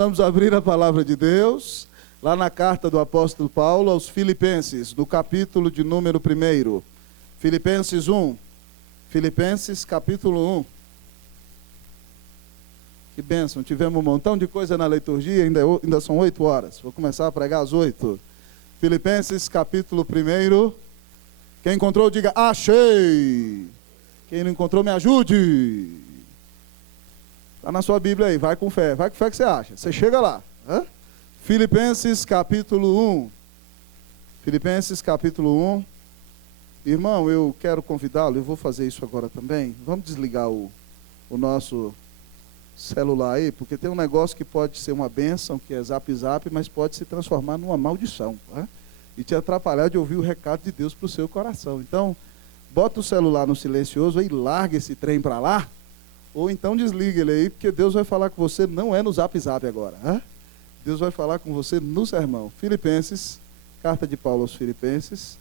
Vamos abrir a palavra de Deus, lá na carta do apóstolo Paulo aos Filipenses, no capítulo de número 1. Filipenses 1. Filipenses capítulo 1. Que bênção, tivemos um montão de coisa na liturgia, ainda são 8 horas. Vou começar a pregar às 8. Filipenses capítulo 1. Quem encontrou, diga, achei. Quem não encontrou, me ajude. Está na sua Bíblia aí, vai com fé que você acha. Você chega lá. Filipenses capítulo 1. Filipenses capítulo 1. Irmão, eu quero convidá-lo, eu vou fazer isso agora também. Vamos desligar o nosso celular aí, porque tem um negócio que pode ser uma bênção, que é zap, mas pode se transformar numa maldição. E te atrapalhar de ouvir o recado de Deus para o seu coração. Então, bota o celular no silencioso e larga esse trem para lá. Ou então desliga ele aí, porque Deus vai falar com você, não é no zap agora. Deus vai falar com você no sermão. Filipenses, carta de Paulo aos Filipenses.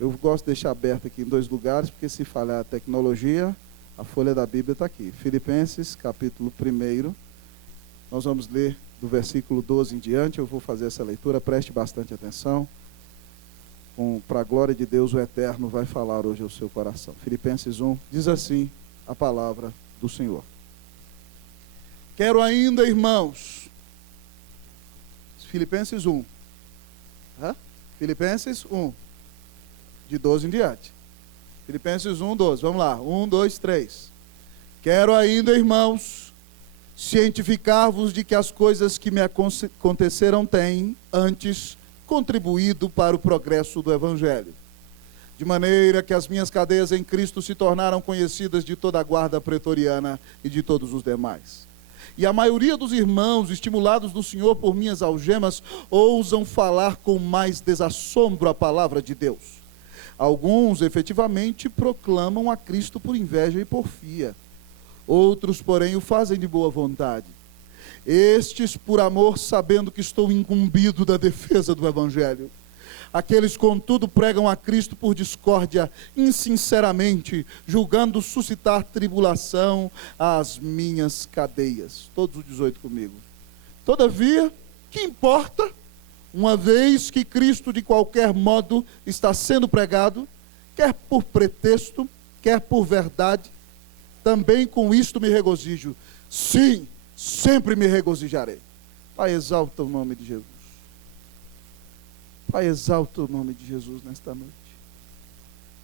Eu gosto de deixar aberto aqui em 2 lugares, porque se falhar a tecnologia, a folha da Bíblia está aqui. Filipenses, capítulo 1. Nós vamos ler do versículo 12 em diante. Eu vou fazer essa leitura, preste bastante atenção. Para a glória de Deus, o Eterno vai falar hoje ao seu coração. Filipenses 1, diz assim a palavra do Senhor. Quero ainda, irmãos, Filipenses 1, Filipenses 1, de 12 em diante. Filipenses 1, 12, vamos lá, 1, 2, 3. Quero ainda, irmãos, cientificar-vos de que as coisas que me aconteceram têm, antes, contribuído para o progresso do Evangelho. De maneira que as minhas cadeias em Cristo se tornaram conhecidas de toda a guarda pretoriana e de todos os demais. E a maioria dos irmãos, estimulados no Senhor por minhas algemas, ousam falar com mais desassombro a palavra de Deus. Alguns, efetivamente, proclamam a Cristo por inveja e porfia. Outros, porém, o fazem de boa vontade. Estes, por amor, sabendo que estou incumbido da defesa do Evangelho. Aqueles, contudo, pregam a Cristo por discórdia, insinceramente, julgando suscitar tribulação às minhas cadeias. Todos os 18 comigo. Todavia, que importa, uma vez que Cristo, de qualquer modo, está sendo pregado, quer por pretexto, quer por verdade, também com isto me regozijo. Sim, sempre me regozijarei. Pai, exalta o nome de Jesus. Pai, exalta o nome de Jesus nesta noite.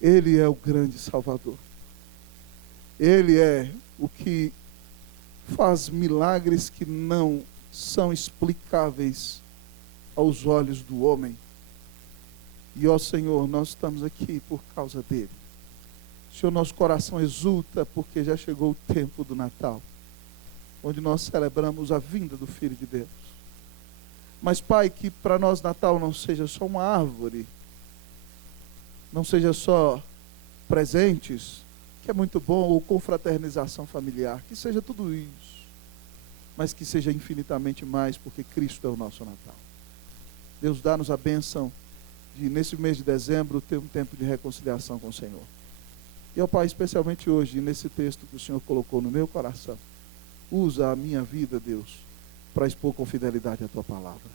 Ele é o grande Salvador. Ele é o que faz milagres que não são explicáveis aos olhos do homem. E, ó Senhor, nós estamos aqui por causa dele. Senhor, nosso coração exulta porque já chegou o tempo do Natal, onde nós celebramos a vinda do Filho de Deus. Mas, Pai, que para nós Natal não seja só uma árvore, não seja só presentes, que é muito bom, ou confraternização familiar, que seja tudo isso, mas que seja infinitamente mais, porque Cristo é o nosso Natal. Deus, dá-nos a bênção de, nesse mês de dezembro, ter um tempo de reconciliação com o Senhor. E, ó Pai, especialmente hoje, nesse texto que o Senhor colocou no meu coração, usa a minha vida, Deus, para expor com fidelidade a tua palavra.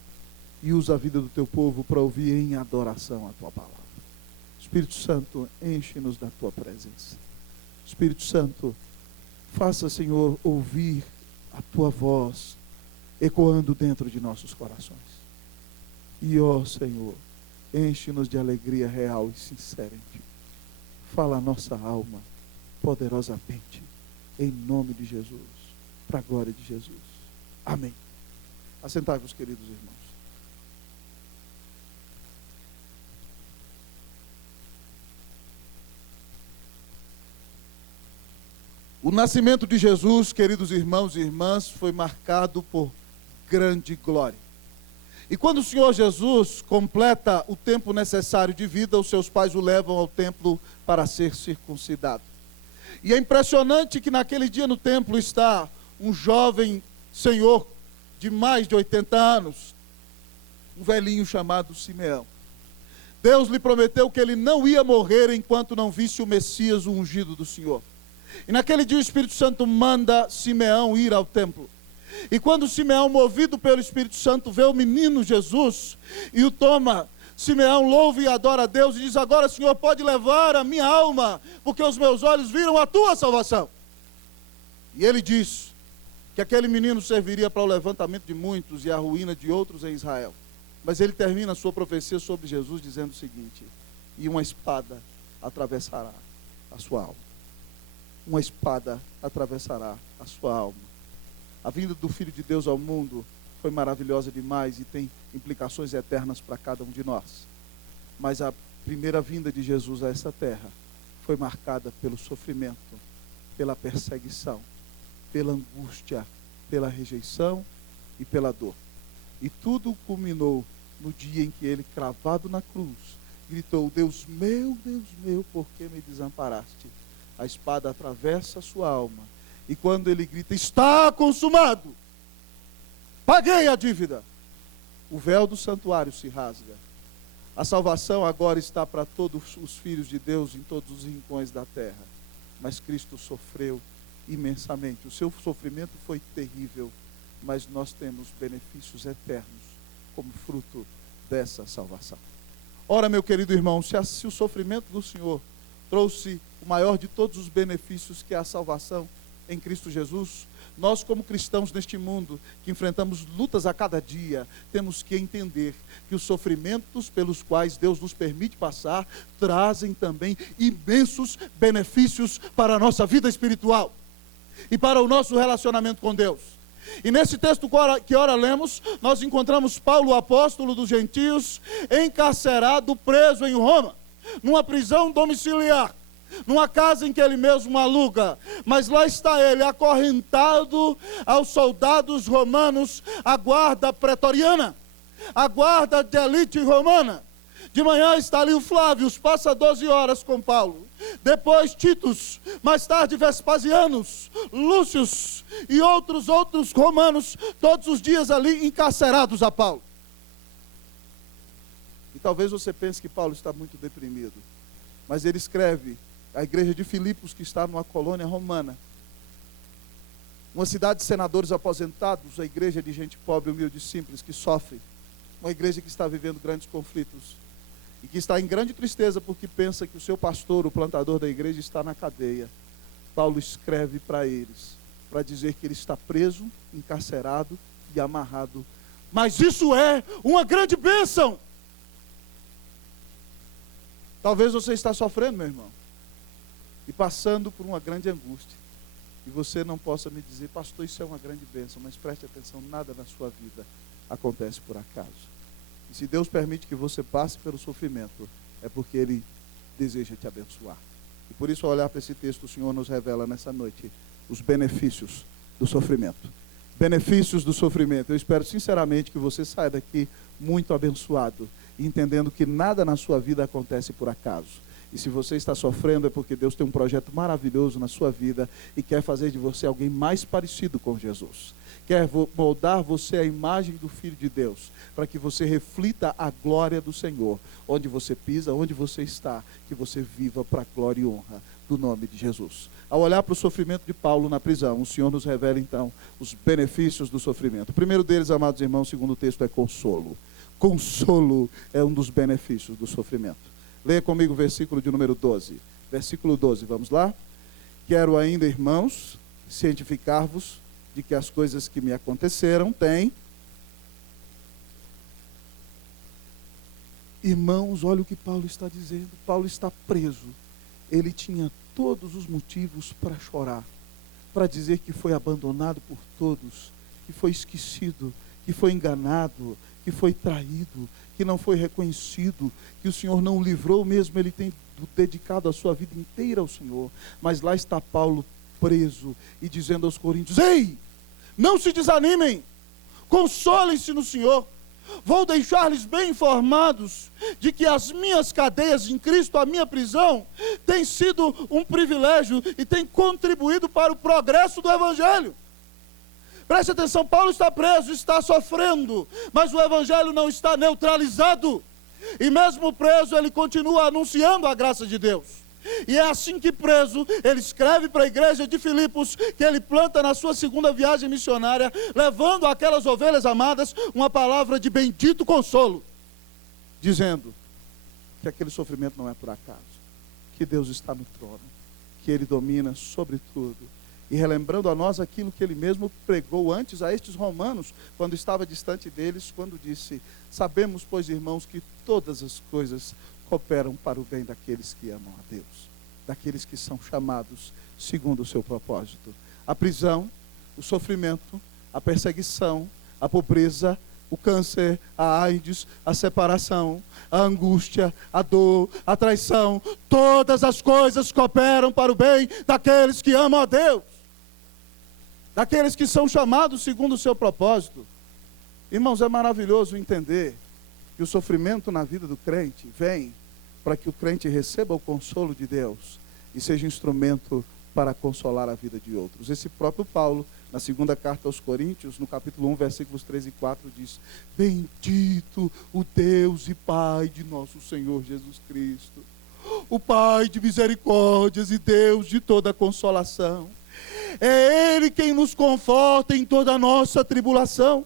E usa a vida do teu povo para ouvir em adoração a tua palavra. Espírito Santo, enche-nos da tua presença. Espírito Santo, faça, Senhor, ouvir a tua voz ecoando dentro de nossos corações. E, ó Senhor, enche-nos de alegria real e sincera em ti. Fala a nossa alma poderosamente, em nome de Jesus, para a glória de Jesus. Amém. Assentai-vos, queridos irmãos. O nascimento de Jesus, queridos irmãos e irmãs, foi marcado por grande glória. E quando o Senhor Jesus completa o tempo necessário de vida, os seus pais o levam ao templo para ser circuncidado. E é impressionante que naquele dia no templo está um jovem senhor de mais de 80 anos, um velhinho chamado Simeão. Deus lhe prometeu que ele não ia morrer enquanto não visse o Messias, o ungido do Senhor. E naquele dia o Espírito Santo manda Simeão ir ao templo. E quando Simeão, movido pelo Espírito Santo, vê o menino Jesus e o toma, Simeão louva e adora a Deus e diz: agora, Senhor, pode levar a minha alma, porque os meus olhos viram a tua salvação. E ele diz que aquele menino serviria para o levantamento de muitos e a ruína de outros em Israel. Mas ele termina a sua profecia sobre Jesus dizendo o seguinte: e uma espada atravessará a sua alma. Uma espada atravessará a sua alma. A vinda do Filho de Deus ao mundo foi maravilhosa demais e tem implicações eternas para cada um de nós. Mas a primeira vinda de Jesus a essa terra foi marcada pelo sofrimento, pela perseguição, pela angústia, pela rejeição e pela dor. E tudo culminou no dia em que ele, cravado na cruz, gritou: Deus meu, por que me desamparaste? A espada atravessa a sua alma. E quando ele grita: está consumado, paguei a dívida, o véu do santuário se rasga. A salvação agora está para todos os filhos de Deus em todos os rincões da terra. Mas Cristo sofreu imensamente. O seu sofrimento foi terrível, mas nós temos benefícios eternos como fruto dessa salvação. Ora, meu querido irmão, se o sofrimento do Senhor trouxe o maior de todos os benefícios, que é a salvação em Cristo Jesus, nós, como cristãos neste mundo, que enfrentamos lutas a cada dia, temos que entender que os sofrimentos pelos quais Deus nos permite passar trazem também imensos benefícios para a nossa vida espiritual e para o nosso relacionamento com Deus. E nesse texto que ora lemos, nós encontramos Paulo, o apóstolo dos gentios, encarcerado, preso em Roma, numa prisão domiciliar, numa casa em que ele mesmo aluga. Mas lá está ele, acorrentado aos soldados romanos, a guarda pretoriana, a guarda de elite romana. De manhã está ali o Flávio, passa 12 horas com Paulo. Depois Titus, mais tarde Vespasianos, Lúcius e outros romanos, todos os dias ali encarcerados a Paulo. E talvez você pense que Paulo está muito deprimido, mas ele escreve à igreja de Filipos, que está numa colônia romana, uma cidade de senadores aposentados, a igreja de gente pobre, humilde e simples, que sofre, uma igreja que está vivendo grandes conflitos, e que está em grande tristeza porque pensa que o seu pastor, o plantador da igreja, está na cadeia. Paulo escreve para eles, para dizer que ele está preso, encarcerado e amarrado. Mas isso é uma grande bênção. Talvez você está sofrendo, meu irmão, e passando por uma grande angústia, e você não possa me dizer: pastor, isso é uma grande bênção. Mas preste atenção, nada na sua vida acontece por acaso. E se Deus permite que você passe pelo sofrimento, é porque Ele deseja te abençoar. E por isso, ao olhar para esse texto, o Senhor nos revela nessa noite os benefícios do sofrimento. Benefícios do sofrimento. Eu espero sinceramente que você saia daqui muito abençoado, entendendo que nada na sua vida acontece por acaso. E se você está sofrendo, é porque Deus tem um projeto maravilhoso na sua vida e quer fazer de você alguém mais parecido com Jesus. Quer moldar você à imagem do Filho de Deus, para que você reflita a glória do Senhor. Onde você pisa, onde você está, que você viva para a glória e honra do nome de Jesus. Ao olhar para o sofrimento de Paulo na prisão, o Senhor nos revela então os benefícios do sofrimento. O primeiro deles, amados irmãos, segundo o texto, é consolo. Consolo é um dos benefícios do sofrimento. Leia comigo o versículo de número 12. Versículo 12, vamos lá? Quero ainda, irmãos, cientificar-vos de que as coisas que me aconteceram têm... Irmãos, olha o que Paulo está dizendo. Paulo está preso. Ele tinha todos os motivos para chorar, para dizer que foi abandonado por todos, que foi esquecido, que foi enganado, que foi traído, que não foi reconhecido, que o Senhor não o livrou, mesmo ele tendo dedicado a sua vida inteira ao Senhor. Mas lá está Paulo preso e dizendo aos coríntios: ei, não se desanimem, consolem-se no Senhor. Vou deixar-lhes bem informados de que as minhas cadeias em Cristo, a minha prisão, tem sido um privilégio e tem contribuído para o progresso do Evangelho. Preste atenção, Paulo está preso, está sofrendo, mas o Evangelho não está neutralizado. E mesmo preso, ele continua anunciando a graça de Deus. E é assim que, preso, ele escreve para a igreja de Filipos, que ele planta na sua segunda viagem missionária, levando àquelas ovelhas amadas uma palavra de bendito consolo, dizendo que aquele sofrimento não é por acaso, que Deus está no trono, que Ele domina sobre tudo. E relembrando a nós aquilo que Ele mesmo pregou antes a estes romanos, quando estava distante deles, quando disse: sabemos, pois, irmãos, que todas as coisas cooperam para o bem daqueles que amam a Deus, daqueles que são chamados segundo o seu propósito. A prisão, o sofrimento, a perseguição, a pobreza, o câncer, a AIDS, a separação, a angústia, a dor, a traição, todas as coisas cooperam para o bem daqueles que amam a Deus, daqueles que são chamados segundo o seu propósito. Irmãos, é maravilhoso entender que o sofrimento na vida do crente vem para que o crente receba o consolo de Deus e seja instrumento para consolar a vida de outros. Esse próprio Paulo, na segunda carta aos Coríntios, no capítulo 1, versículos 3 e 4, diz: bendito o Deus e Pai de nosso Senhor Jesus Cristo, o Pai de misericórdias e Deus de toda consolação. É Ele quem nos conforta em toda a nossa tribulação,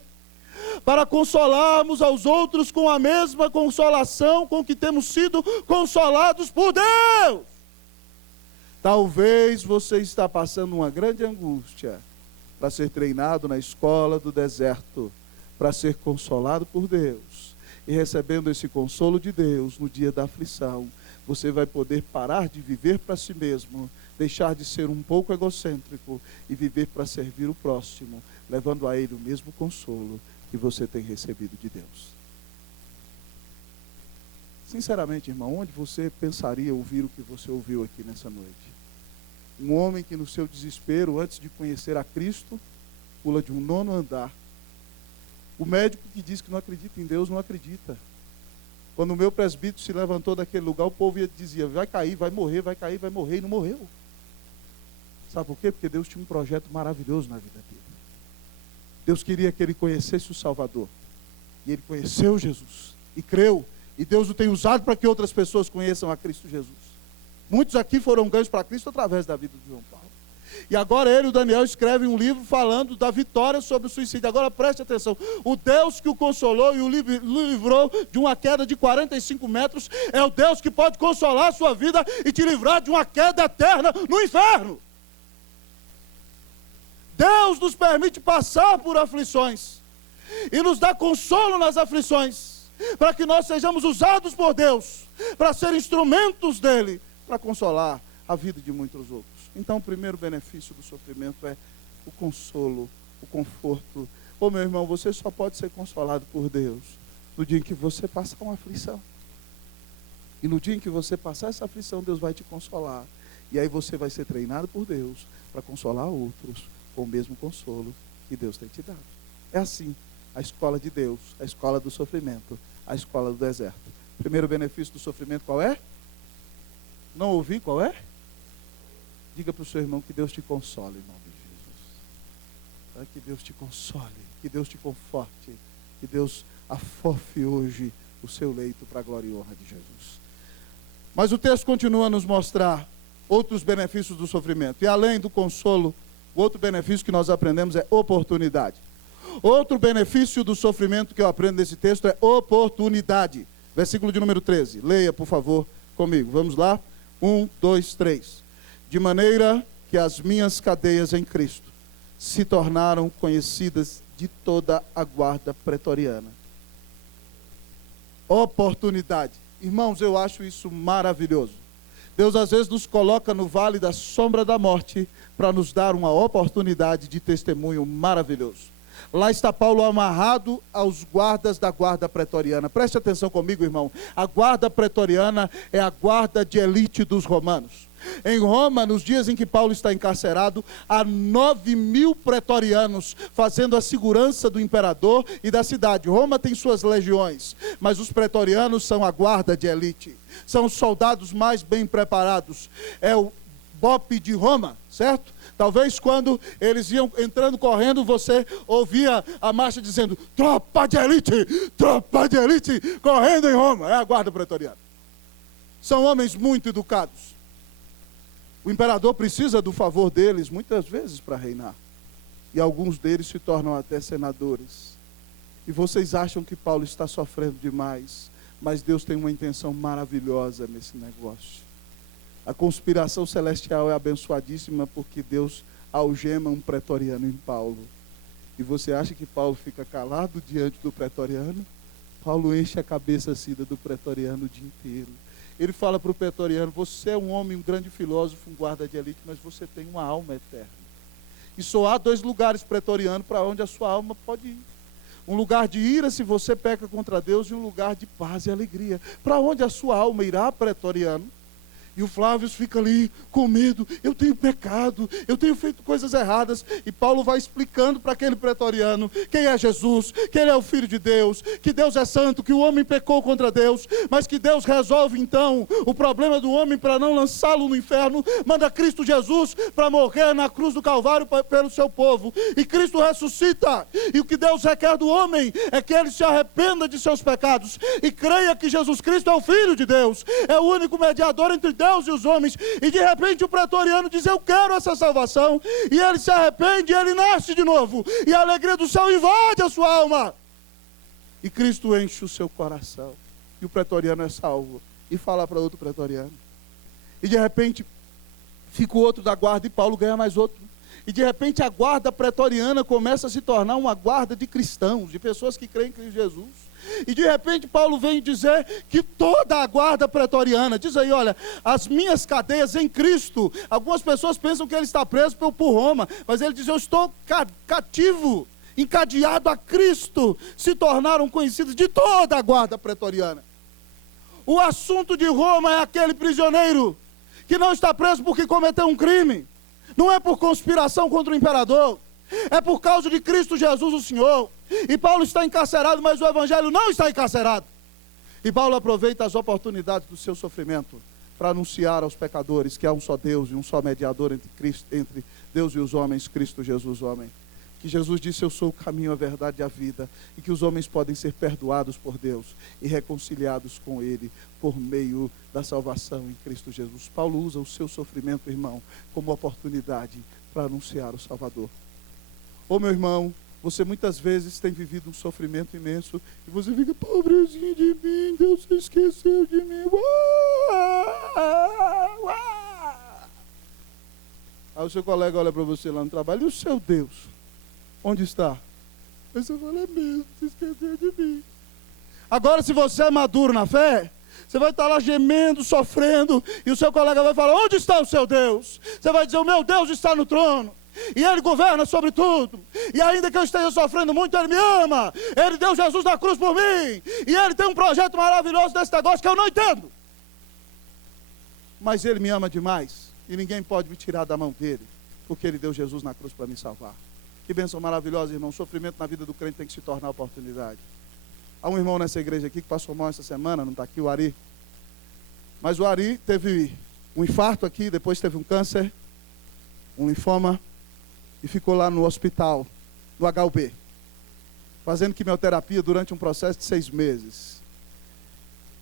para consolarmos aos outros com a mesma consolação com que temos sido consolados por Deus. Talvez você está passando uma grande angústia para ser treinado na escola do deserto, para ser consolado por Deus. E recebendo esse consolo de Deus no dia da aflição, você vai poder parar de viver para si mesmo, deixar de ser um pouco egocêntrico e viver para servir o próximo, levando a ele o mesmo consolo que você tem recebido de Deus. Sinceramente, irmão, onde você pensaria ouvir o que você ouviu aqui nessa noite? Um homem que no seu desespero, antes de conhecer a Cristo, pula de um 9º andar. O médico que diz que não acredita em Deus, não acredita. Quando o meu presbítero se levantou daquele lugar, o povo dizia: vai cair, vai morrer, vai cair, vai morrer, e não morreu. Sabe por quê? Porque Deus tinha um projeto maravilhoso na vida dele. Deus queria que ele conhecesse o Salvador. E ele conheceu Jesus e creu. E Deus o tem usado para que outras pessoas conheçam a Cristo Jesus. Muitos aqui foram ganhos para Cristo através da vida de João Paulo. E agora ele, o Daniel, escreve um livro falando da vitória sobre o suicídio. Agora preste atenção: o Deus que o consolou e o livrou de uma queda de 45 metros é o Deus que pode consolar a sua vida e te livrar de uma queda eterna no inferno. Deus nos permite passar por aflições e nos dá consolo nas aflições, para que nós sejamos usados por Deus para ser instrumentos dele, para consolar a vida de muitos outros. Então, o primeiro benefício do sofrimento é o consolo, o conforto. Ô meu irmão, você só pode ser consolado por Deus no dia em que você passar uma aflição. E no dia em que você passar essa aflição, Deus vai te consolar. E aí você vai ser treinado por Deus para consolar outros com o mesmo consolo que Deus tem te dado. É assim a escola de Deus, a escola do sofrimento, a escola do deserto. Primeiro benefício do sofrimento qual é? Não ouvi qual é? Diga para o seu irmão que Deus te console em nome de Jesus. Que Deus te console, que Deus te conforte, que Deus afofe hoje o seu leito para a glória e honra de Jesus. Mas o texto continua a nos mostrar outros benefícios do sofrimento. E além do consolo, o outro benefício que nós aprendemos é oportunidade. Outro benefício do sofrimento que eu aprendo nesse texto é oportunidade. Versículo de número 13. Leia, por favor, comigo. Vamos lá? 1, 2, 3. De maneira que as minhas cadeias em Cristo se tornaram conhecidas de toda a guarda pretoriana. Oportunidade. Irmãos, eu acho isso maravilhoso. Deus às vezes nos coloca no vale da sombra da morte para nos dar uma oportunidade de testemunho maravilhoso. Lá está Paulo amarrado aos guardas da guarda pretoriana. Preste atenção comigo, irmão. A guarda pretoriana é a guarda de elite dos romanos. Em Roma, nos dias em que Paulo está encarcerado, há 9.000 pretorianos fazendo a segurança do imperador e da cidade. Roma tem suas legiões, mas os pretorianos são a guarda de elite. São os soldados mais bem preparados. É o BOPE de Roma, certo? Talvez quando eles iam entrando correndo, você ouvia a marcha dizendo: tropa de elite, correndo em Roma. É a guarda pretoriana. São homens muito educados. O imperador precisa do favor deles muitas vezes para reinar. E alguns deles se tornam até senadores. E vocês acham que Paulo está sofrendo demais, mas Deus tem uma intenção maravilhosa nesse negócio. A conspiração celestial é abençoadíssima porque Deus algema um pretoriano em Paulo. E você acha que Paulo fica calado diante do pretoriano? Paulo enche a cabeça assim do pretoriano o dia inteiro. Ele fala para o pretoriano: você é um homem, um grande filósofo, um guarda de elite, mas você tem uma alma eterna. E só há 2 lugares, pretoriano, para onde a sua alma pode ir. Um lugar de ira se você peca contra Deus, e um lugar de paz e alegria. Para onde a sua alma irá, pretoriano? E o Flávio fica ali com medo: eu tenho pecado, eu tenho feito coisas erradas. E Paulo vai explicando para aquele pretoriano quem é Jesus, que ele é o Filho de Deus, que Deus é santo, que o homem pecou contra Deus, mas que Deus resolve então o problema do homem para não lançá-lo no inferno. Manda Cristo Jesus para morrer na cruz do Calvário pelo seu povo. E Cristo ressuscita. E o que Deus requer do homem é que ele se arrependa de seus pecados e creia que Jesus Cristo é o Filho de Deus, é o único mediador entre Deus e os homens. E de repente o pretoriano diz: eu quero essa salvação. E ele se arrepende e ele nasce de novo. E a alegria do céu invade a sua alma. E Cristo enche o seu coração. E o pretoriano é salvo. E fala para outro pretoriano. E de repente fica o outro da guarda e Paulo ganha mais outro. E de repente a guarda pretoriana começa a se tornar uma guarda de cristãos, de pessoas que creem em Jesus. E de repente Paulo vem dizer que toda a guarda pretoriana, diz aí: olha, as minhas cadeias em Cristo. Algumas pessoas pensam que ele está preso por Roma, mas ele diz: eu estou cativo, encadeado a Cristo. Se tornaram conhecidos de toda a guarda pretoriana. O assunto de Roma é aquele prisioneiro que não está preso porque cometeu um crime. Não é por conspiração contra o imperador. É por causa de Cristo Jesus, o Senhor. E Paulo está encarcerado, mas o Evangelho não está encarcerado. E Paulo aproveita as oportunidades do seu sofrimento para anunciar aos pecadores que há um só Deus e um só mediador entre Deus e os homens, Cristo Jesus, homem. Que Jesus disse: eu sou o caminho, a verdade e a vida. E que os homens podem ser perdoados por Deus e reconciliados com Ele por meio da salvação em Cristo Jesus. Paulo usa o seu sofrimento, irmão, como oportunidade para anunciar o Salvador. Ô meu irmão, você muitas vezes tem vivido um sofrimento imenso e você fica: pobrezinho de mim, Deus se esqueceu de mim. Aí o seu colega olha para você lá no trabalho: e o seu Deus? Onde está? Aí você fala: é mesmo, se esqueceu de mim. Agora, se você é maduro na fé, você vai estar lá gemendo, sofrendo, e o seu colega vai falar: onde está o seu Deus? Você vai dizer: o meu Deus está no trono. E Ele governa sobre tudo. E ainda que eu esteja sofrendo muito, Ele me ama. Ele deu Jesus na cruz por mim. E Ele tem um projeto maravilhoso desse negócio que eu não entendo. Mas Ele me ama demais. E ninguém pode me tirar da mão dEle, porque Ele deu Jesus na cruz para me salvar. Que bênção maravilhosa, irmão. O sofrimento na vida do crente tem que se tornar oportunidade. Há um irmão nessa igreja aqui que passou mal essa semana, não está aqui, o Ari. Mas o Ari teve um infarto aqui, depois teve um câncer, um linfoma, e ficou lá no hospital, no HUB, fazendo quimioterapia durante um processo de 6 meses.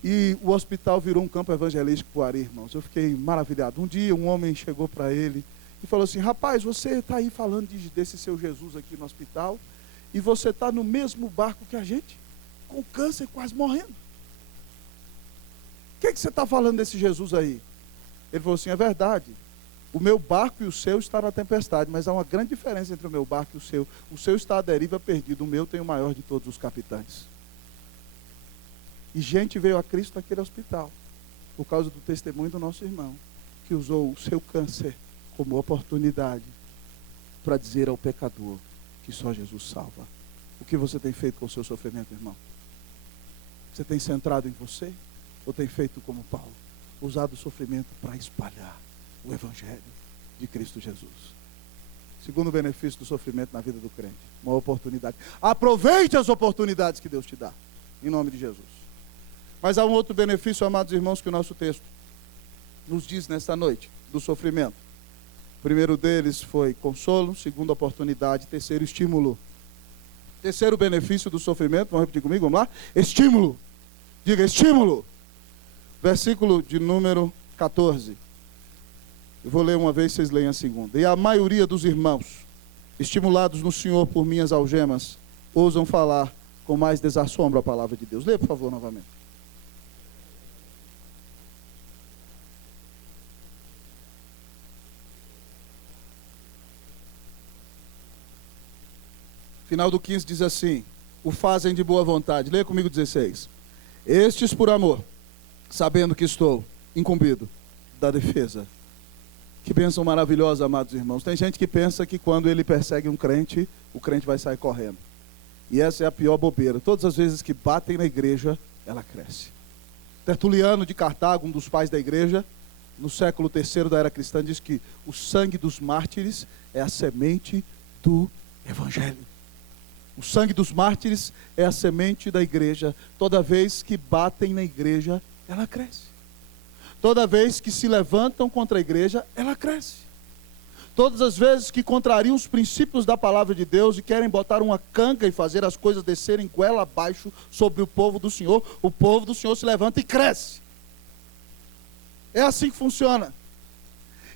E o hospital virou um campo evangelístico para o Ari, irmãos. Eu fiquei maravilhado. Um dia um homem chegou para ele e falou assim: rapaz, você está aí falando desse seu Jesus aqui no hospital, e você está no mesmo barco que a gente, com câncer, quase morrendo. O que você está falando desse Jesus aí? Ele falou assim: é verdade. O meu barco e o seu está na tempestade, mas há uma grande diferença entre o meu barco e o seu. O seu está à deriva, perdido. O meu tem o maior de todos os capitães. E gente veio a Cristo naquele hospital, por causa do testemunho do nosso irmão, que usou o seu câncer como oportunidade para dizer ao pecador que só Jesus salva. O que você tem feito com o seu sofrimento, irmão? Você tem centrado em você? Ou tem feito como Paulo, usado o sofrimento para espalhar o Evangelho de Cristo Jesus? Segundo benefício do sofrimento na vida do crente, uma oportunidade. Aproveite as oportunidades que Deus te dá, em nome de Jesus. Mas há um outro benefício, amados irmãos, que o nosso texto nos diz nesta noite, do sofrimento. O primeiro deles foi consolo, segundo oportunidade, terceiro estímulo. Terceiro benefício do sofrimento, vamos repetir comigo, vamos lá? Estímulo. Diga: estímulo. Versículo de número 14. Eu vou ler uma vez, vocês leem a segunda. E a maioria dos irmãos, estimulados no Senhor por minhas algemas, ousam falar com mais desassombro a palavra de Deus. Lê, por favor, novamente. Final do 15 diz assim: o fazem de boa vontade. Leia comigo 16. Estes por amor, sabendo que estou incumbido da defesa. Que bênção maravilhosa, amados irmãos. Tem gente que pensa que quando ele persegue um crente, o crente vai sair correndo. E essa é a pior bobeira. Todas as vezes que batem na igreja, ela cresce. Tertuliano de Cartago, um dos pais da igreja, no século III da era cristã, diz que o sangue dos mártires é a semente do evangelho. O sangue dos mártires é a semente da igreja. Toda vez que batem na igreja, ela cresce. Toda vez que se levantam contra a igreja, ela cresce. Todas as vezes que contrariam os princípios da palavra de Deus e querem botar uma canga e fazer as coisas descerem goela abaixo sobre o povo do Senhor, o povo do Senhor se levanta e cresce. É assim que funciona.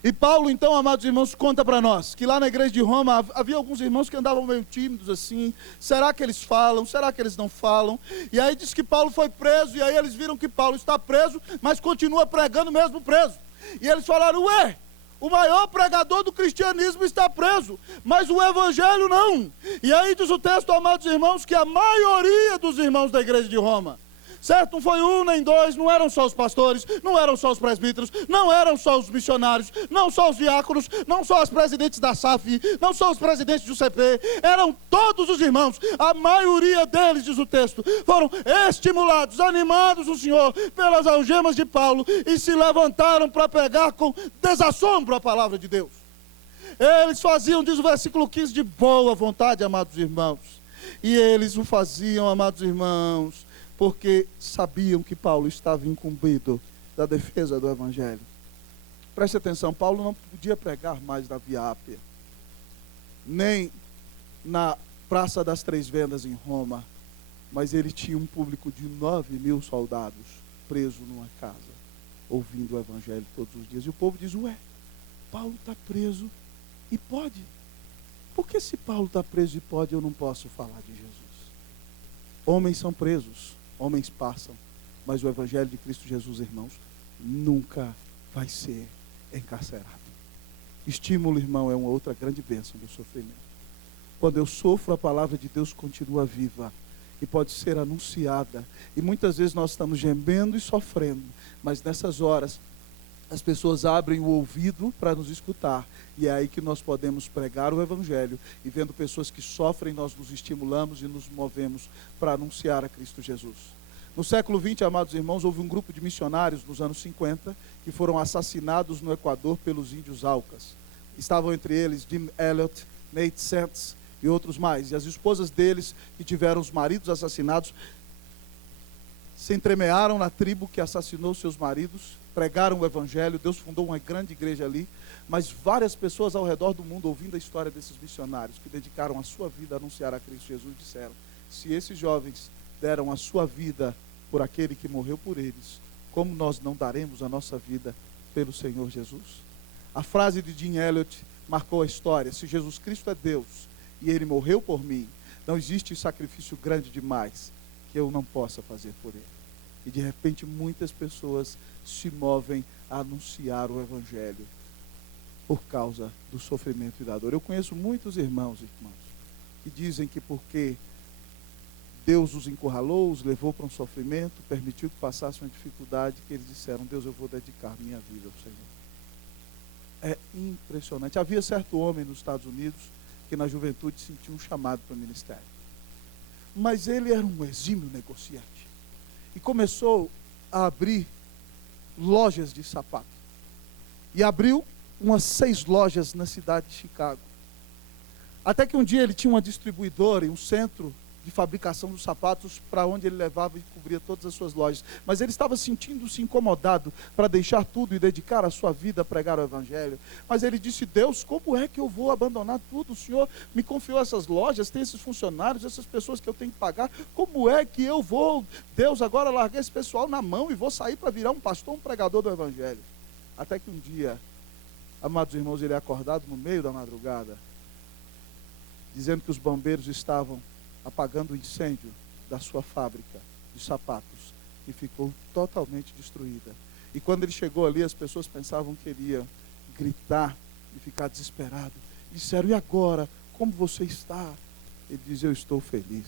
E Paulo, então, amados irmãos, conta para nós que lá na igreja de Roma havia alguns irmãos que andavam meio tímidos assim. Será que eles falam? Será que eles não falam? E aí diz que Paulo foi preso, e aí eles viram que Paulo está preso, mas continua pregando mesmo preso. E eles falaram: ué, o maior pregador do cristianismo está preso, mas o evangelho não. E aí diz o texto, amados irmãos, que a maioria dos irmãos da igreja de Roma, certo? Não foi um nem dois, não eram só os pastores, não eram só os presbíteros, não eram só os missionários, não só os diáconos, não só os presidentes da SAF, não só os presidentes do CP, eram todos os irmãos. A maioria deles, diz o texto, foram estimulados, animados no Senhor pelas algemas de Paulo e se levantaram para pregar com desassombro a palavra de Deus. Eles faziam, diz o versículo 15, de boa vontade, amados irmãos. E eles o faziam, amados irmãos, porque sabiam que Paulo estava incumbido da defesa do evangelho. Preste atenção, Paulo não podia pregar mais na Via Ápia, nem na Praça das Três Vendas em Roma, mas ele tinha um público de 9.000 soldados preso numa casa, ouvindo o evangelho todos os dias. E o povo diz: ué, Paulo está preso e pode. Por que se Paulo está preso e pode, eu não posso falar de Jesus? Homens são presos, homens passam, mas o evangelho de Cristo Jesus, irmãos, nunca vai ser encarcerado. Estímulo, irmão, é uma outra grande bênção do sofrimento. Quando eu sofro, a palavra de Deus continua viva e pode ser anunciada. E muitas vezes nós estamos gemendo e sofrendo, mas nessas horas as pessoas abrem o ouvido para nos escutar, e é aí que nós podemos pregar o evangelho, e vendo pessoas que sofrem, nós nos estimulamos e nos movemos para anunciar a Cristo Jesus. No século XX, amados irmãos, houve um grupo de missionários nos anos 50 que foram assassinados no Equador pelos índios Aucas. Estavam entre eles Jim Elliot, Nate Santos e outros mais, e as esposas deles, que tiveram os maridos assassinados, se entremearam na tribo que assassinou seus maridos, pregaram o evangelho. Deus fundou uma grande igreja ali, mas várias pessoas ao redor do mundo, ouvindo a história desses missionários que dedicaram a sua vida a anunciar a Cristo Jesus, disseram: se esses jovens deram a sua vida por aquele que morreu por eles, como nós não daremos a nossa vida pelo Senhor Jesus? A frase de Jim Elliot marcou a história: se Jesus Cristo é Deus e Ele morreu por mim, não existe sacrifício grande demais que eu não possa fazer por Ele. E de repente muitas pessoas se movem a anunciar o evangelho por causa do sofrimento e da dor. Eu conheço muitos irmãos que dizem que porque Deus os encurralou, os levou para um sofrimento, permitiu que passassem uma dificuldade, que eles disseram: Deus, eu vou dedicar minha vida ao Senhor. É impressionante. Havia certo homem nos Estados Unidos que na juventude sentiu um chamado para o ministério, mas ele era um exímio negociante e começou a abrir lojas de sapato, e abriu umas 6 lojas na cidade de Chicago, até que um dia ele tinha uma distribuidora e um centro de fabricação dos sapatos para onde ele levava e cobria todas as suas lojas, mas ele estava sentindo-se incomodado para deixar tudo e dedicar a sua vida a pregar o evangelho. Mas ele disse: Deus, como é que eu vou abandonar tudo? O Senhor me confiou essas lojas, tem esses funcionários, essas pessoas que eu tenho que pagar, como é que eu vou, Deus, agora larguei esse pessoal na mão e vou sair para virar um pastor, um pregador do evangelho? Até que um dia Amados irmãos, ele é acordado no meio da madrugada, dizendo que os bombeiros estavam apagando o incêndio da sua fábrica de sapatos, que ficou totalmente destruída. E quando ele chegou ali, as pessoas pensavam que ele ia gritar e ficar desesperado. E disseram: e agora? Como você está? Ele diz: eu estou feliz,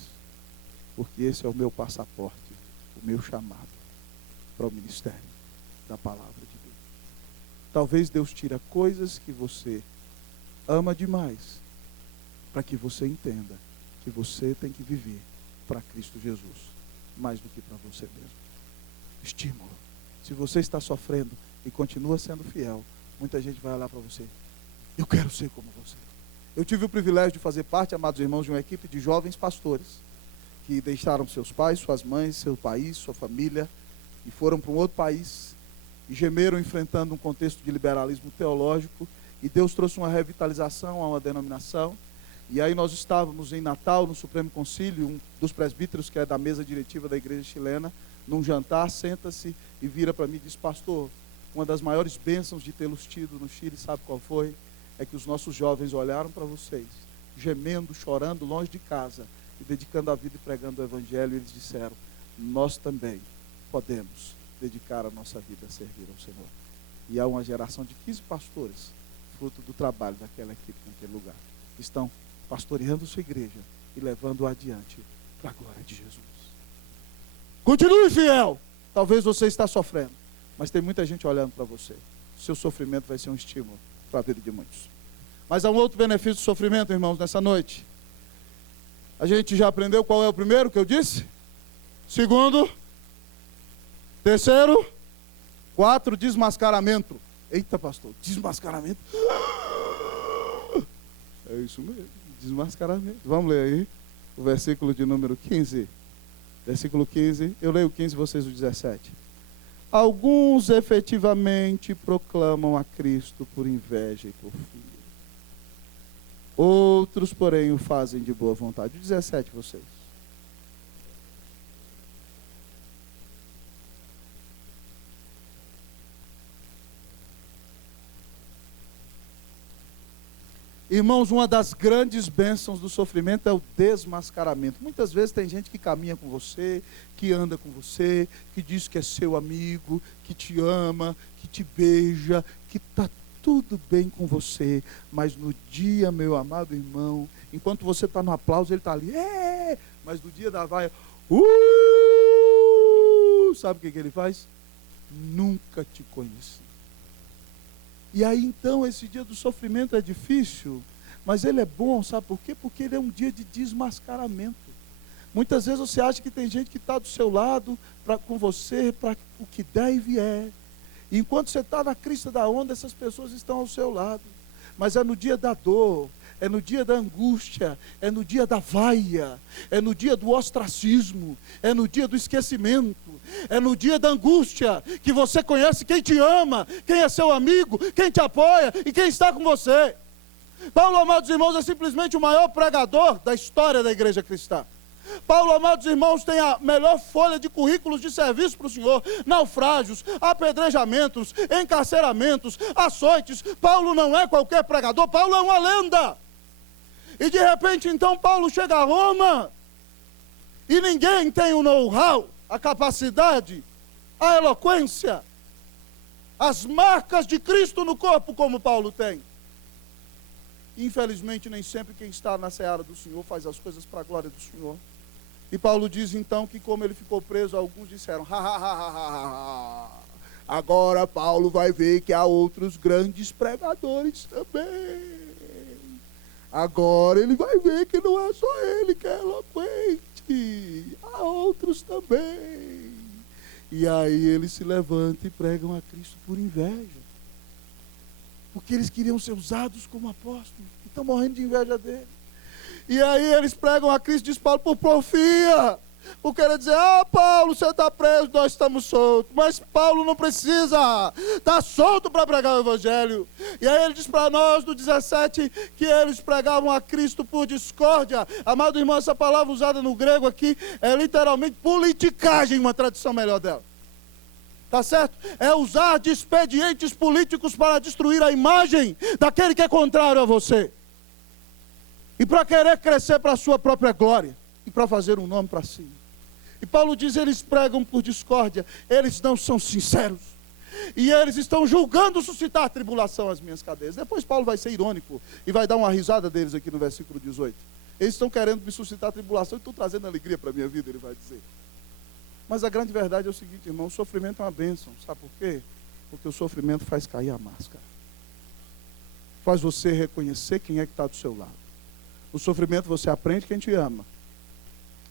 porque esse é o meu passaporte, o meu chamado para o ministério da palavra de Deus. Talvez Deus tire coisas que você ama demais, para que você entenda que você tem que viver para Cristo Jesus, mais do que para você mesmo. Estímulo. Se você está sofrendo e continua sendo fiel, muita gente vai olhar para você: eu quero ser como você. Eu tive o privilégio de fazer parte, amados irmãos, de uma equipe de jovens pastores, que deixaram seus pais, suas mães, seu país, sua família, e foram para um outro país, e gemeram enfrentando um contexto de liberalismo teológico, e Deus trouxe uma revitalização a uma denominação. E aí nós estávamos em Natal, no Supremo Concílio, um dos presbíteros que é da mesa diretiva da igreja chilena, num jantar, senta-se e vira para mim e diz: pastor, uma das maiores bênçãos de tê-los tido no Chile, sabe qual foi? É que os nossos jovens olharam para vocês, gemendo, chorando, longe de casa, e dedicando a vida e pregando o evangelho, e eles disseram: nós também podemos dedicar a nossa vida a servir ao Senhor. E há uma geração de 15 pastores, fruto do trabalho daquela equipe naquele lugar, que estão pastoreando sua igreja e levando-a adiante para a glória de Jesus. Continue fiel. Talvez você está sofrendo, mas tem muita gente olhando para você. O seu sofrimento vai ser um estímulo para a vida de muitos. Mas há um outro benefício do sofrimento, irmãos, nessa noite. A gente já aprendeu qual é o primeiro que eu disse? Segundo, terceiro, 4, desmascaramento. Eita, pastor, desmascaramento. É isso mesmo, desmascaramento. Vamos ler aí o versículo de número 15. Versículo 15, eu leio o 15, vocês o 17. Alguns efetivamente proclamam a Cristo por inveja e porfia. Outros, porém, o fazem de boa vontade. O 17, vocês. Irmãos, uma das grandes bênçãos do sofrimento é o desmascaramento. Muitas vezes tem gente que caminha com você, que anda com você, que diz que é seu amigo, que te ama, que te beija, que está tudo bem com você. Mas no dia, meu amado irmão, enquanto você está no aplauso, ele está ali. Mas no dia da vaia, sabe o que ele faz? Nunca te conheci. E aí então esse dia do sofrimento é difícil, mas ele é bom, sabe por quê? Porque ele é um dia de desmascaramento. Muitas vezes você acha que tem gente que está do seu lado, com você, para o que der e vier. E enquanto você está na crista da onda, essas pessoas estão ao seu lado. Mas é no dia da dor, é no dia da angústia, é no dia da vaia, é no dia do ostracismo, é no dia do esquecimento, é no dia da angústia que você conhece quem te ama, quem é seu amigo, quem te apoia e quem está com você. Paulo, amados irmãos, é simplesmente o maior pregador da história da igreja cristã. Paulo, amados irmãos, tem a melhor folha de currículos de serviço para o Senhor. Naufrágios, apedrejamentos, encarceramentos, açoites. Paulo não é qualquer pregador, Paulo é uma lenda. E de repente então Paulo chega a Roma e ninguém tem o know-how, a capacidade, a eloquência, as marcas de Cristo no corpo como Paulo tem. Infelizmente nem sempre quem está na seara do Senhor faz as coisas para a glória do Senhor. E Paulo diz então que como ele ficou preso, alguns disseram: agora Paulo vai ver que há outros grandes pregadores também. Agora ele vai ver que não é só ele que é eloquente, há outros também. E aí eles se levantam e pregam a Cristo por inveja, porque eles queriam ser usados como apóstolos, e estão morrendo de inveja dele. E aí eles pregam a Cristo, diz Paulo, por porfia, por querer dizer: Paulo, você está preso, nós estamos soltos. Mas Paulo não precisa, está solto para pregar o evangelho. E aí ele diz para nós, no 17, que eles pregavam a Cristo por discórdia. Amado irmão, essa palavra usada no grego aqui é literalmente politicagem, uma tradução melhor dela. tá certo? É usar de expedientes políticos para destruir a imagem daquele que é contrário a você. E para querer crescer para a sua própria glória. E para fazer um nome para si. E Paulo diz, eles pregam por discórdia, eles não são sinceros. E eles estão julgando suscitar tribulação às minhas cadeias. Depois Paulo vai ser irônico e vai dar uma risada deles aqui no versículo 18. Eles estão querendo me suscitar tribulação e estão trazendo alegria para a minha vida, ele vai dizer. Mas a grande verdade é o seguinte, irmão, o sofrimento é uma bênção. Sabe por quê? Porque o sofrimento faz cair a máscara. Faz você reconhecer quem é que está do seu lado. No sofrimento você aprende quem te ama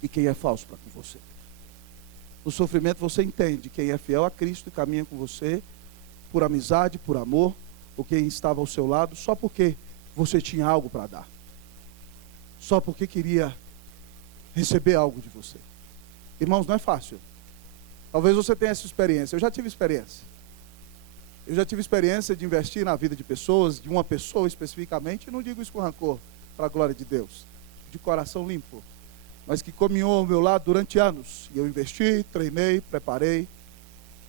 e quem é falso para com você. No sofrimento você entende quem é fiel a Cristo e caminha com você por amizade, por amor, ou quem estava ao seu lado só porque você tinha algo para dar. Só porque queria receber algo de você. Irmãos, não é fácil. Talvez você tenha essa experiência. Eu já tive experiência. Eu já tive experiência de investir na vida de pessoas, de uma pessoa especificamente, e não digo isso com rancor, para a glória de Deus, de coração limpo, mas que caminhou ao meu lado durante anos. E eu investi, treinei, preparei.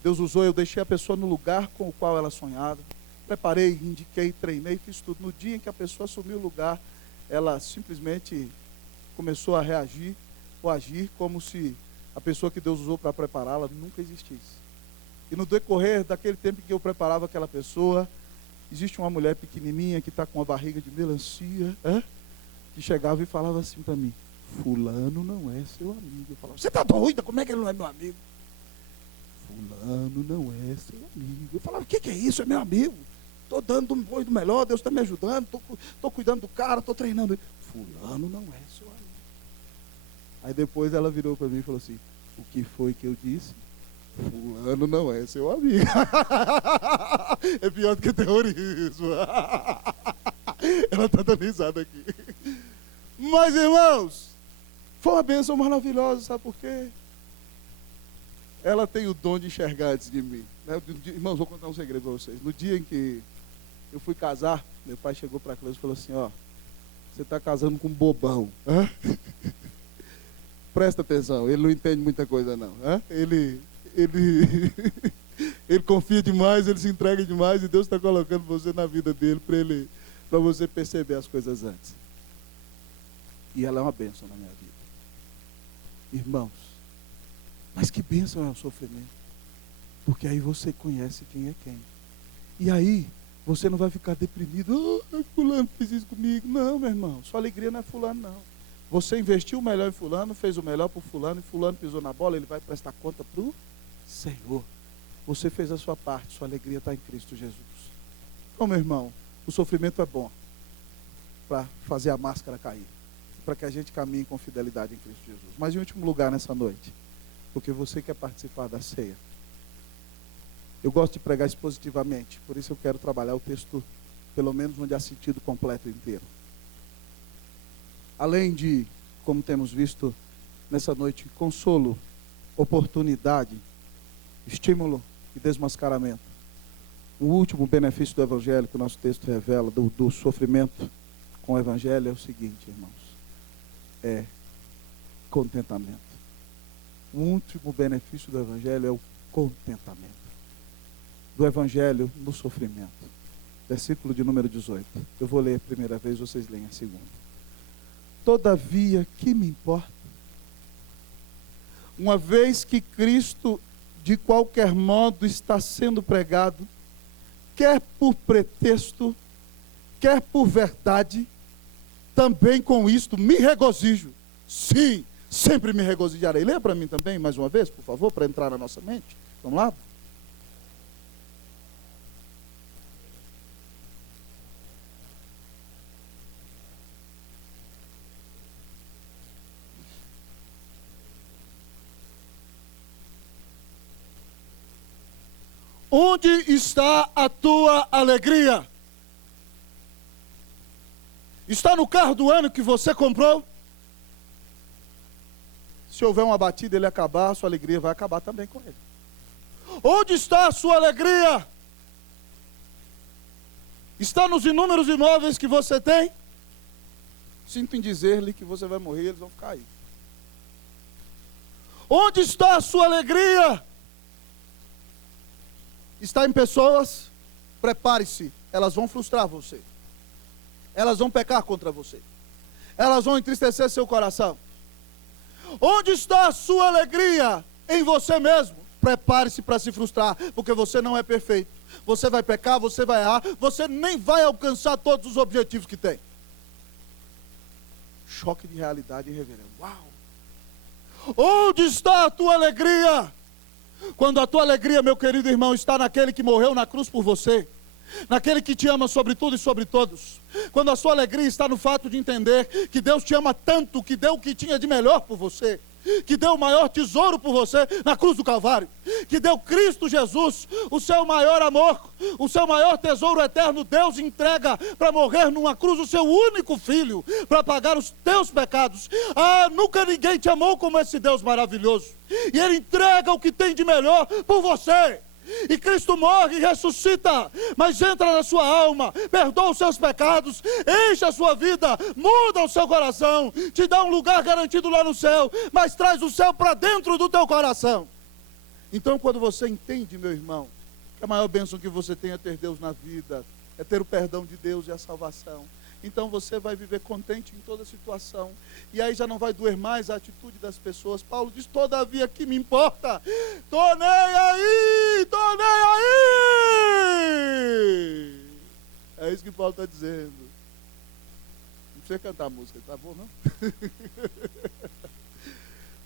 Deus usou, eu deixei a pessoa no lugar com o qual ela sonhava. Preparei, indiquei, treinei, fiz tudo. No dia em que a pessoa assumiu o lugar, ela simplesmente começou a reagir ou agir como se a pessoa que Deus usou para prepará-la nunca existisse. E no decorrer daquele tempo que eu preparava aquela pessoa, existe uma mulher pequenininha que está com uma barriga de melancia, que chegava e falava assim para mim, fulano não é seu amigo. Eu falava, você está doida? Como é que ele não é meu amigo? Fulano não é seu amigo. Eu falava, o que é isso? É meu amigo. Estou dando do melhor, Deus está me ajudando, estou cuidando do cara, estou treinando ele. Fulano não é seu amigo. Aí depois ela virou para mim e falou assim, o que foi que eu disse? Fulano não é seu amigo. É pior do que terrorismo. Ela está dando risada aqui. Mas, irmãos, foi uma bênção maravilhosa, sabe por quê? Ela tem o dom de enxergar antes de mim. Irmãos, vou contar um segredo para vocês. No dia em que eu fui casar, meu pai chegou para a Cleusa e falou assim, ó, você está casando com um bobão. Presta atenção, ele não entende muita coisa não. Ele confia demais, ele se entrega demais e Deus está colocando você na vida dele para você perceber as coisas antes. E ela é uma bênção na minha vida. Irmãos, mas que bênção é o sofrimento. Porque aí você conhece quem é quem. E aí, você não vai ficar deprimido. Fulano fez isso comigo. Não, meu irmão, sua alegria não é fulano, não. Você investiu o melhor em fulano, fez o melhor para fulano, e fulano pisou na bola, ele vai prestar conta para o Senhor. Você fez a sua parte, sua alegria está em Cristo Jesus. Então, meu irmão, o sofrimento é bom para fazer a máscara cair. Para que a gente caminhe com fidelidade em Cristo Jesus. Mas em último lugar nessa noite, porque você quer participar da ceia. Eu gosto de pregar expositivamente, por isso eu quero trabalhar o texto, pelo menos onde há sentido completo inteiro. Além de, como temos visto nessa noite, consolo, oportunidade, estímulo e desmascaramento. O último benefício do Evangelho que o nosso texto revela, do sofrimento com o Evangelho, é o seguinte, irmãos. É contentamento. O último benefício do Evangelho é o contentamento. Do Evangelho no sofrimento. Versículo de número 18. Eu vou ler a primeira vez, vocês leem a segunda. Todavia, que me importa? Uma vez que Cristo, de qualquer modo, está sendo pregado, quer por pretexto, quer por verdade, também com isto me regozijo. Sim, sempre me regozijarei. Leia para mim também, mais uma vez, por favor, para entrar na nossa mente. Vamos lá? Onde está a tua alegria? Está no carro do ano que você comprou? Se houver uma batida, ele acabar, a sua alegria vai acabar também com ele. Onde está a sua alegria? Está nos inúmeros imóveis que você tem? Sinto em dizer-lhe que você vai morrer, eles vão ficar aí. Onde está a sua alegria? está em pessoas, prepare-se, elas vão frustrar você. Elas vão pecar contra você. Elas vão entristecer seu coração. Onde está a sua alegria? Em você mesmo. Prepare-se para se frustrar, porque você não é perfeito. Você vai pecar, você vai errar, você nem vai alcançar todos os objetivos que tem. Choque de realidade e reverência. Uau! Onde está a tua alegria? Quando a tua alegria, meu querido irmão, está naquele que morreu na cruz por você, naquele que te ama sobre tudo e sobre todos. Quando a sua alegria está no fato de entender que Deus te ama tanto, que deu o que tinha de melhor por você, que deu o maior tesouro por você na cruz do Calvário, que deu Cristo Jesus, o seu maior amor, o seu maior tesouro eterno. Deus entrega para morrer numa cruz o seu único filho, para pagar os teus pecados. Nunca ninguém te amou como esse Deus maravilhoso, e Ele entrega o que tem de melhor por você. E Cristo morre e ressuscita, mas entra na sua alma, perdoa os seus pecados, enche a sua vida, muda o seu coração, te dá um lugar garantido lá no céu, mas traz o céu para dentro do teu coração. Então, quando você entende, meu irmão, que a maior bênção que você tem é ter Deus na vida, é ter o perdão de Deus e a salvação, então você vai viver contente em toda situação, e aí já não vai doer mais a atitude das pessoas. Paulo diz: todavia que me importa, tô nem aí, tô nem aí. É isso que Paulo está dizendo. Não precisa cantar a música, tá bom não?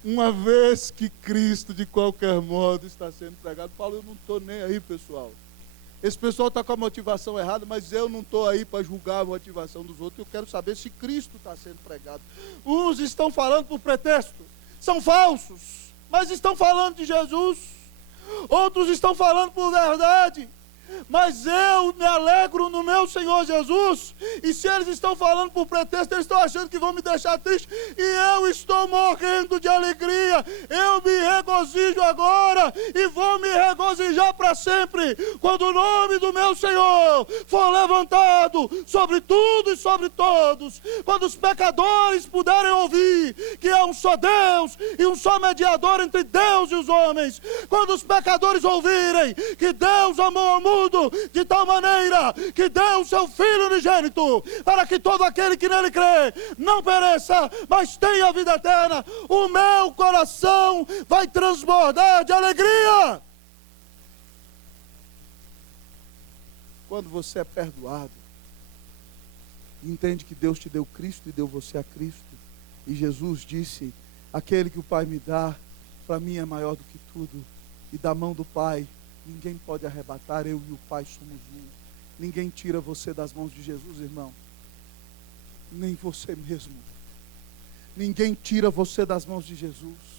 Uma vez que Cristo de qualquer modo está sendo pregado, Paulo, eu não estou nem aí, pessoal. Esse pessoal está com a motivação errada, mas eu não estou aí para julgar a motivação dos outros. Eu quero saber se Cristo está sendo pregado. Uns estão falando por pretexto, são falsos, mas estão falando de Jesus. Outros estão falando por verdade, mas eu me alegro no meu Senhor Jesus. E se eles estão falando por pretexto, eles estão achando que vão me deixar triste, e eu estou morrendo de alegria. Eu me regozijo agora e vou me regozijar para sempre, quando o nome do meu Senhor for levantado sobre tudo e sobre todos, quando os pecadores puderem ouvir que há um só Deus e um só mediador entre Deus e os homens, quando os pecadores ouvirem que Deus amou o mundo de tal maneira que deu o seu Filho unigênito, para que todo aquele que nele crê não pereça, mas tenha a vida eterna, o meu coração vai transbordar de alegria. Quando você é perdoado, entende que Deus te deu Cristo e deu você a Cristo, e Jesus disse: aquele que o Pai me dá, para mim é maior do que tudo, e da mão do Pai ninguém pode arrebatar. Eu e o Pai somos um. Ninguém tira você das mãos de Jesus, irmão. Nem você mesmo. Ninguém tira você das mãos de Jesus.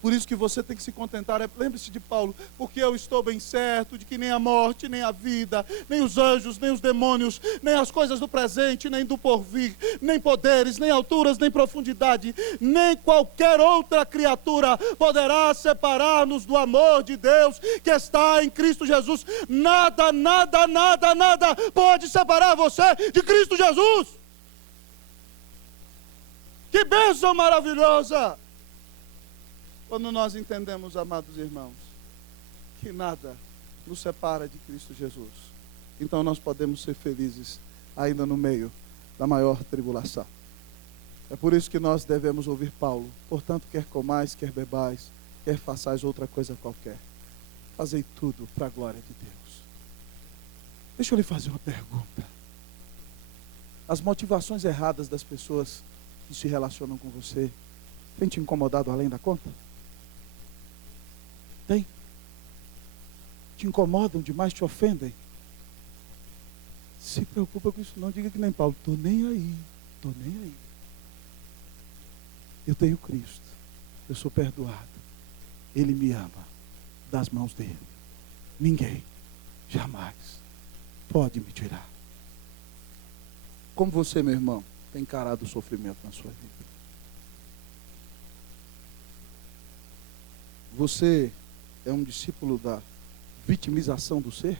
Por isso que você tem que se contentar. Lembre-se de Paulo: porque eu estou bem certo de que nem a morte, nem a vida, nem os anjos, nem os demônios, nem as coisas do presente, nem do porvir, nem poderes, nem alturas, nem profundidade, nem qualquer outra criatura poderá separar-nos do amor de Deus que está em Cristo Jesus. Nada, nada, nada, nada pode separar você de Cristo Jesus. Que bênção maravilhosa! Quando nós entendemos, amados irmãos, que nada nos separa de Cristo Jesus, então nós podemos ser felizes ainda no meio da maior tribulação. É por isso que nós devemos ouvir Paulo: portanto, quer comais, quer bebais, quer façais outra coisa qualquer, fazei tudo para a glória de Deus. Deixa eu lhe fazer uma pergunta. As motivações erradas das pessoas que se relacionam com você têm te incomodado além da conta? Tem? Te incomodam demais, te ofendem? Se preocupa com isso não, diga que nem Paulo: estou nem aí, estou nem aí. Eu tenho Cristo, eu sou perdoado, Ele me ama, das mãos dele ninguém jamais pode me tirar. Como você, meu irmão, tem encarado o sofrimento na sua vida? Você é um discípulo da vitimização do ser?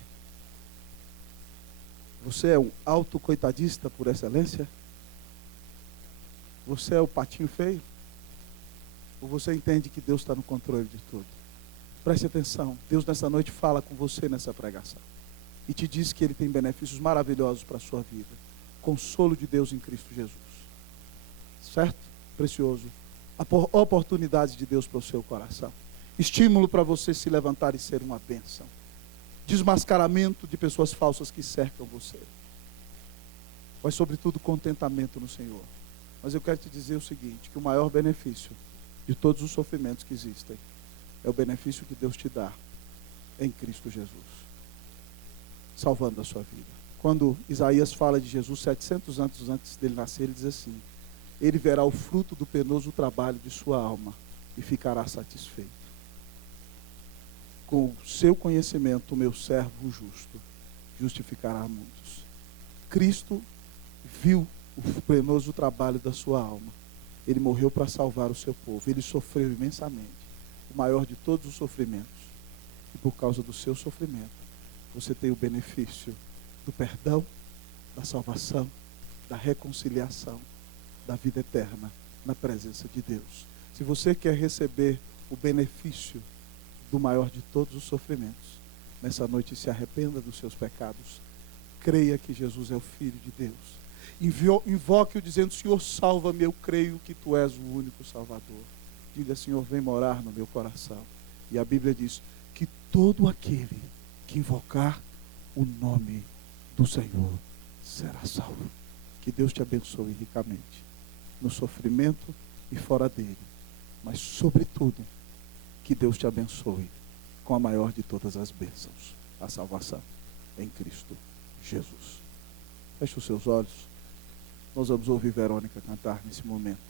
Você é um autocoitadista por excelência? Você é o patinho feio? Ou você entende que Deus está no controle de tudo? Preste atenção. Deus nessa noite fala com você nessa pregação. E te diz que Ele tem benefícios maravilhosos para a sua vida. Consolo de Deus em Cristo Jesus. Certo? Precioso. Oportunidade de Deus para o seu coração. Estímulo para você se levantar e ser uma bênção. Desmascaramento de pessoas falsas que cercam você. Mas sobretudo contentamento no Senhor. Mas eu quero te dizer o seguinte, que o maior benefício de todos os sofrimentos que existem é o benefício que Deus te dá em Cristo Jesus, salvando a sua vida. Quando Isaías fala de Jesus 700 anos antes dele nascer, ele diz assim: ele verá o fruto do penoso trabalho de sua alma e ficará satisfeito. Com o seu conhecimento, o meu servo justo justificará muitos. Cristo viu o penoso trabalho da sua alma. Ele morreu para salvar o seu povo. Ele sofreu imensamente, o maior de todos os sofrimentos. E por causa do seu sofrimento, você tem o benefício do perdão, da salvação, da reconciliação, da vida eterna na presença de Deus. Se você quer receber o benefício do maior de todos os sofrimentos, nessa noite se arrependa dos seus pecados. Creia que Jesus é o Filho de Deus. Invoque-o dizendo: Senhor, salva-me, eu creio que Tu és o único Salvador. Diga: Senhor, vem morar no meu coração. E a Bíblia diz que todo aquele que invocar o nome do Senhor será salvo. Que Deus te abençoe ricamente, no sofrimento e fora dele. Mas, sobretudo, que Deus te abençoe com a maior de todas as bênçãos, a salvação em Cristo Jesus. Feche os seus olhos. Nós vamos ouvir Verônica cantar nesse momento.